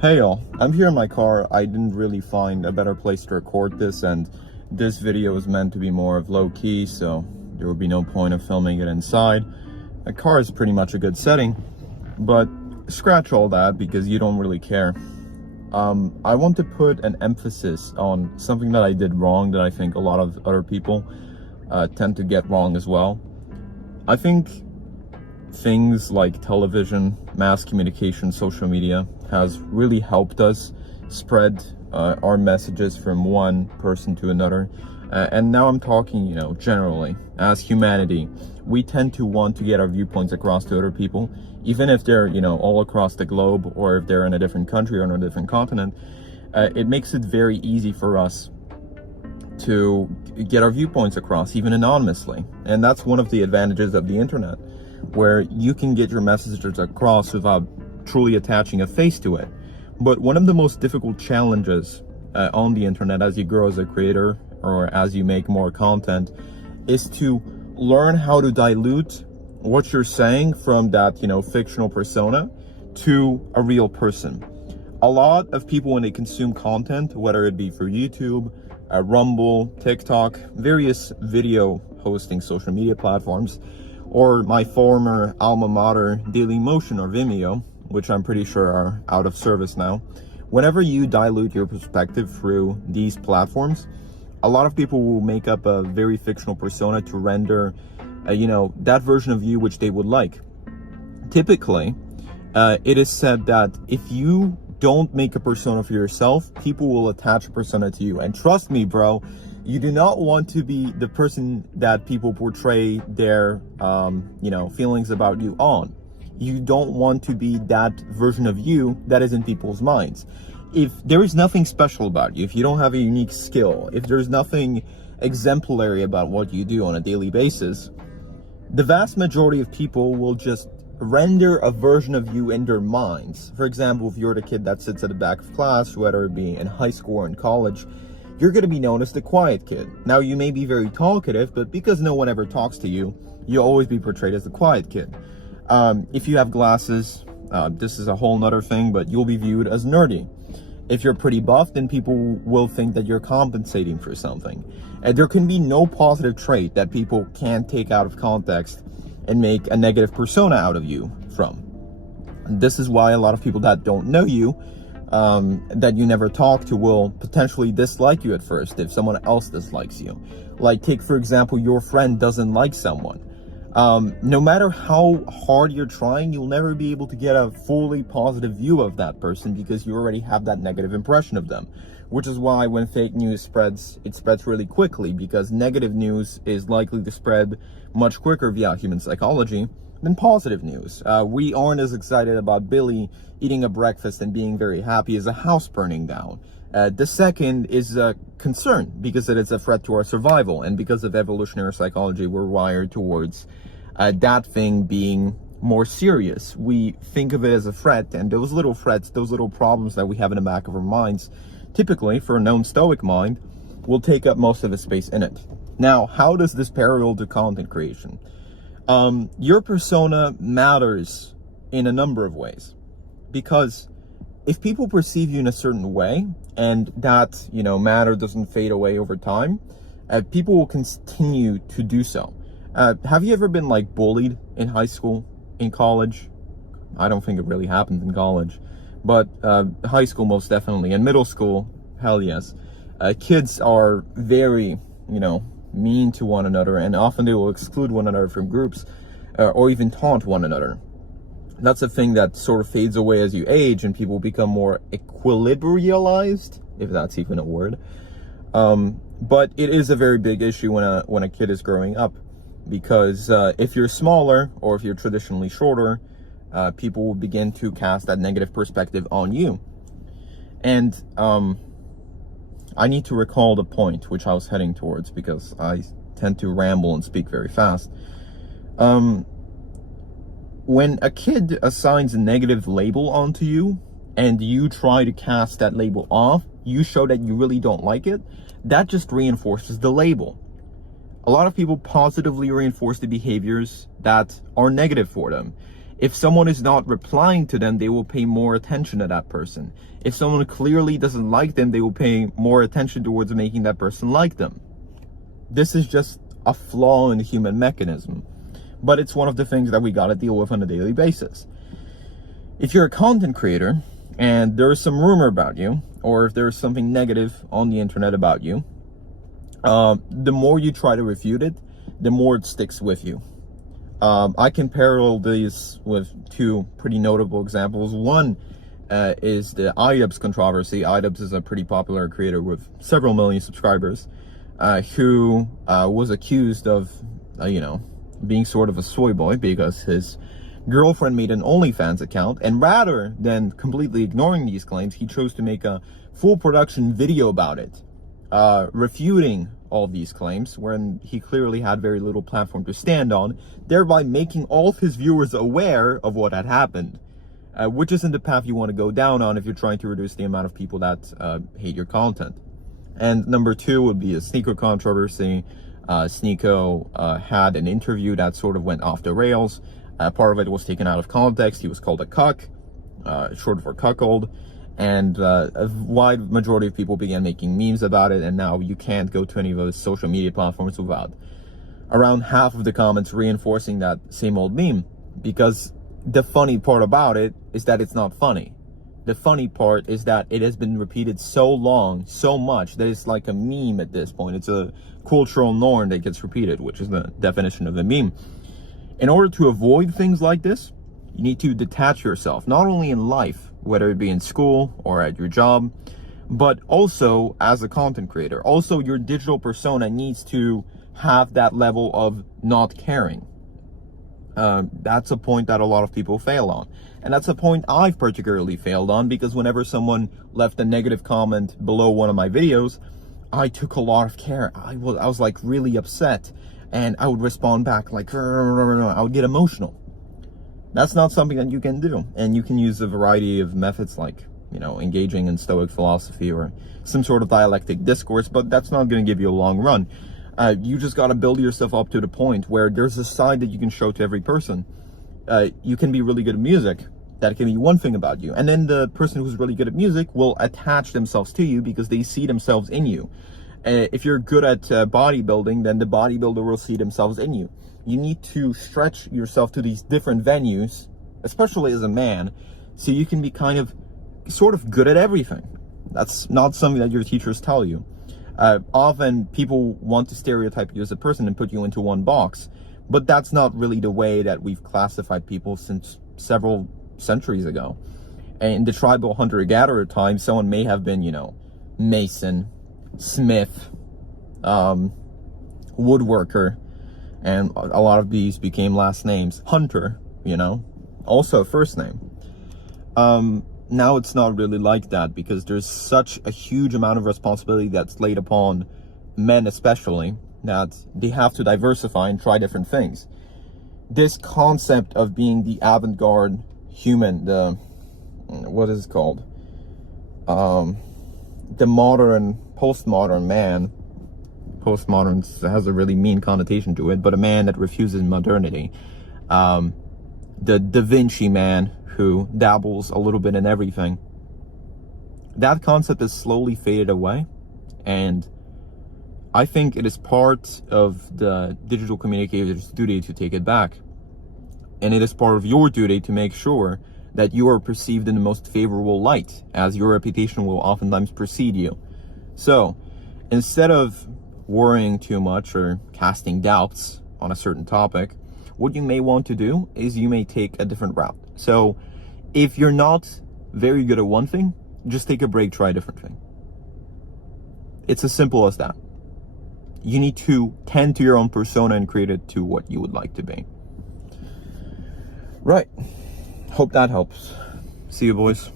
Hey y'all, I'm here in my car. I didn't really find a better place to record this, and this video is meant to be more of low-key, so there would be no point of filming it inside. My car is pretty much a good setting, but scratch all that because you don't really care. I want to put an emphasis on something that I did wrong that I think a lot of other people tend to get wrong as well. I think things like television, mass communication, social media has really helped us spread our messages from one person to another. And now I'm talking, generally, as humanity, we tend to want to get our viewpoints across to other people, even if they're, all across the globe, or if they're in a different country or on a different continent. It makes it very easy for us to get our viewpoints across, even anonymously. And that's one of the advantages of the internet, where you can get your messages across without truly attaching a face to it. But one of the most difficult challenges on the internet as you grow as a creator or as you make more content is to learn how to dilute what you're saying from that, fictional persona to a real person. A lot of people, when they consume content, whether it be for YouTube, Rumble, TikTok, various video hosting social media platforms, or my former alma mater, Dailymotion or Vimeo, which I'm pretty sure are out of service now. Whenever you dilute your perspective through these platforms, a lot of people will make up a very fictional persona to render, that version of you which they would like. Typically, it is said that if you don't make a persona for yourself, people will attach a persona to you. And trust me, bro, you do not want to be the person that people portray their, feelings about you on. You don't want to be that version of you that is in people's minds. If there is nothing special about you, if you don't have a unique skill, if there's nothing exemplary about what you do on a daily basis, the vast majority of people will just render a version of you in their minds. For example, if you're the kid that sits at the back of class, whether it be in high school or in college, you're going to be known as the quiet kid. Now, you may be very talkative, but because no one ever talks to you, you'll always be portrayed as the quiet kid. If you have glasses, this is a whole nother thing, but you'll be viewed as nerdy. If you're pretty buff, then people will think that you're compensating for something. And there can be no positive trait that people can't take out of context and make a negative persona out of you from. And this is why a lot of people that don't know you, that you never talk to, will potentially dislike you at first if someone else dislikes you. Like, take for example, your friend doesn't like someone. No matter how hard you're trying, you'll never be able to get a fully positive view of that person because you already have that negative impression of them. Which is why when fake news spreads, it spreads really quickly, because negative news is likely to spread much quicker via human psychology than positive news. We aren't as excited about Billy eating a breakfast and being very happy as a house burning down. The second is a concern because it is a threat to our survival, and because of evolutionary psychology, we're wired towards that thing being more serious. We think of it as a threat, and those little threats, those little problems that we have in the back of our minds, typically for a known stoic mind, will take up most of the space in it. Now, how does this parallel to content creation? Your persona matters in a number of ways, because if people perceive you in a certain way, and that, matter doesn't fade away over time, people will continue to do so. Have you ever been bullied in high school, in college? I don't think it really happens in college, but high school most definitely, and middle school, hell yes. Kids are very, mean to one another, and often they will exclude one another from groups, or even taunt one another. That's a thing that sort of fades away as you age and people become more equilibrialized, if that's even a word. But it is a very big issue when a kid is growing up, because if you're smaller or if you're traditionally shorter, people will begin to cast that negative perspective on you. And I need to recall the point which I was heading towards, because I tend to ramble and speak very fast. When a kid assigns a negative label onto you and you try to cast that label off, you show that you really don't like it, that just reinforces the label. A lot of people positively reinforce the behaviors that are negative for them. If someone is not replying to them, they will pay more attention to that person. If someone clearly doesn't like them, they will pay more attention towards making that person like them. This is just a flaw in the human mechanism, but it's one of the things that we gotta deal with on a daily basis. If you're a content creator and there's some rumor about you, or if there's something negative on the internet about you, the more you try to refute it, the more it sticks with you. I can parallel these with two pretty notable examples. One is the iDubbbz controversy. iDubbbz is a pretty popular creator with several million subscribers, who was accused of, being sort of a soy boy because his girlfriend made an OnlyFans account, and rather than completely ignoring these claims, he chose to make a full production video about it, refuting all these claims when he clearly had very little platform to stand on, thereby making all of his viewers aware of what had happened, which isn't the path you want to go down on if you're trying to reduce the amount of people that hate your content. And number two would be a Sneeko controversy. Sneeko had an interview that sort of went off the rails. Part of it was taken out of context. He was called a cuck, short for cuckold. And a wide majority of people began making memes about it, and now you can't go to any of those social media platforms without around half of the comments reinforcing that same old meme. Because the funny part about it is that it's not funny. The funny part is that it has been repeated so long, so much, that it's like a meme at this point. It's a cultural norm that gets repeated, which is the definition of a meme. In order to avoid things like this, you need to detach yourself, not only in life, whether it be in school or at your job, but also as a content creator. Also, your digital persona needs to have that level of not caring. That's a point that a lot of people fail on. And that's a point I've particularly failed on, because whenever someone left a negative comment below one of my videos, I took a lot of care. I was like really upset, and I would respond back like, I would get emotional. That's not something that you can do. And you can use a variety of methods like, engaging in Stoic philosophy or some sort of dialectic discourse, but that's not going to give you a long run. You just got to build yourself up to the point where there's a side that you can show to every person. You can be really good at music. That can be one thing about you. And then the person who's really good at music will attach themselves to you because they see themselves in you. If you're good at bodybuilding, then the bodybuilder will see themselves in you. You need to stretch yourself to these different venues, especially as a man, so you can be sort of good at everything. That's not something that your teachers tell you. Often people want to stereotype you as a person and put you into one box, but that's not really the way that we've classified people since several centuries ago. And in the tribal hunter-gatherer time, someone may have been, Mason, Smith, woodworker, and a lot of these became last names. Hunter, also a first name. Now it's not really like that, because there's such a huge amount of responsibility that's laid upon men especially, that they have to diversify and try different things. This concept of being the avant-garde human, what is it called? The modern, postmodern man. Postmodern has a really mean connotation to it, but a man that refuses modernity. The Da Vinci man who dabbles a little bit in everything. That concept has slowly faded away, and I think it is part of the digital communicator's duty to take it back. And it is part of your duty to make sure that you are perceived in the most favorable light, as your reputation will oftentimes precede you. So, instead of worrying too much or casting doubts on a certain topic, what you may want to do is you may take a different route. So, if you're not very good at one thing, just take a break, try a different thing. It's as simple as that. You need to tend to your own persona and create it to what you would like to be. Right. Hope that helps. See you, boys.